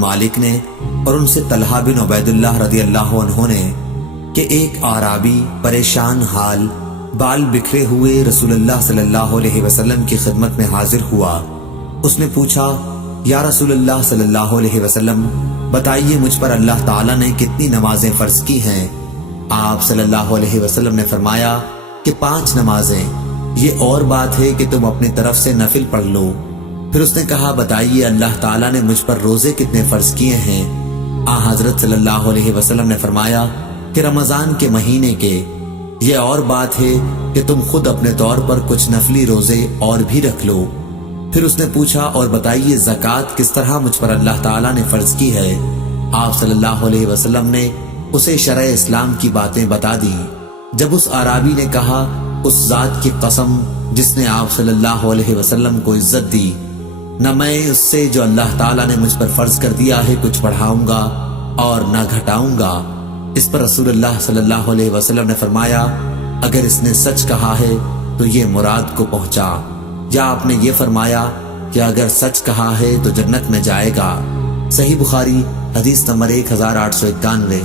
مالک نے اور ان سے طلحہ بن عبیداللہ رضی اللہ عنہ نے کہ ایک اعرابی پریشان حال بال بکھرے ہوئے رسول اللہ صلی اللہ علیہ وسلم کی خدمت میں حاضر ہوا۔ اس نے پوچھا، یا رسول اللہ صلی اللہ علیہ وسلم، بتائیے مجھ پر اللہ تعالیٰ نے کتنی نمازیں فرض کی ہیں؟ آپ صلی اللہ علیہ وسلم نے فرمایا کہ 5 نمازیں، یہ اور بات ہے کہ تم اپنی طرف سے نفل پڑھ لو۔ پھر اس نے کہا، بتائیے اللہ تعالیٰ نے مجھ پر روزے کتنے فرض کیے ہیں؟ حضرت صلی اللہ علیہ وسلم نے فرمایا کہ رمضان کے مہینے کے، یہ اور بات ہے کہ تم خود اپنے طور پر کچھ نفلی روزے اور بھی رکھ لو۔ پھر اس نے پوچھا، اور بتائیے زکوٰۃ کس طرح مجھ پر اللہ تعالیٰ نے فرض کی ہے؟ آپ صلی اللہ علیہ وسلم نے اسے شرع اسلام کی باتیں بتا دی۔ جب اس اعرابی نے کہا، اس ذات کی قسم جس نے آپ صلی اللہ علیہ وسلم کو عزت دی، نہ میں اس سے جو اللہ تعالیٰ نے مجھ پر فرض کر دیا ہے کچھ بڑھاؤں گا اور نہ گھٹاؤں گا۔ اس پر رسول اللہ صلی اللہ علیہ وسلم نے فرمایا، اگر اس نے سچ کہا ہے تو یہ مراد کو پہنچا، یا آپ نے یہ فرمایا کہ اگر سچ کہا ہے تو جنت میں جائے گا۔ صحیح بخاری حدیث نمبر 1891۔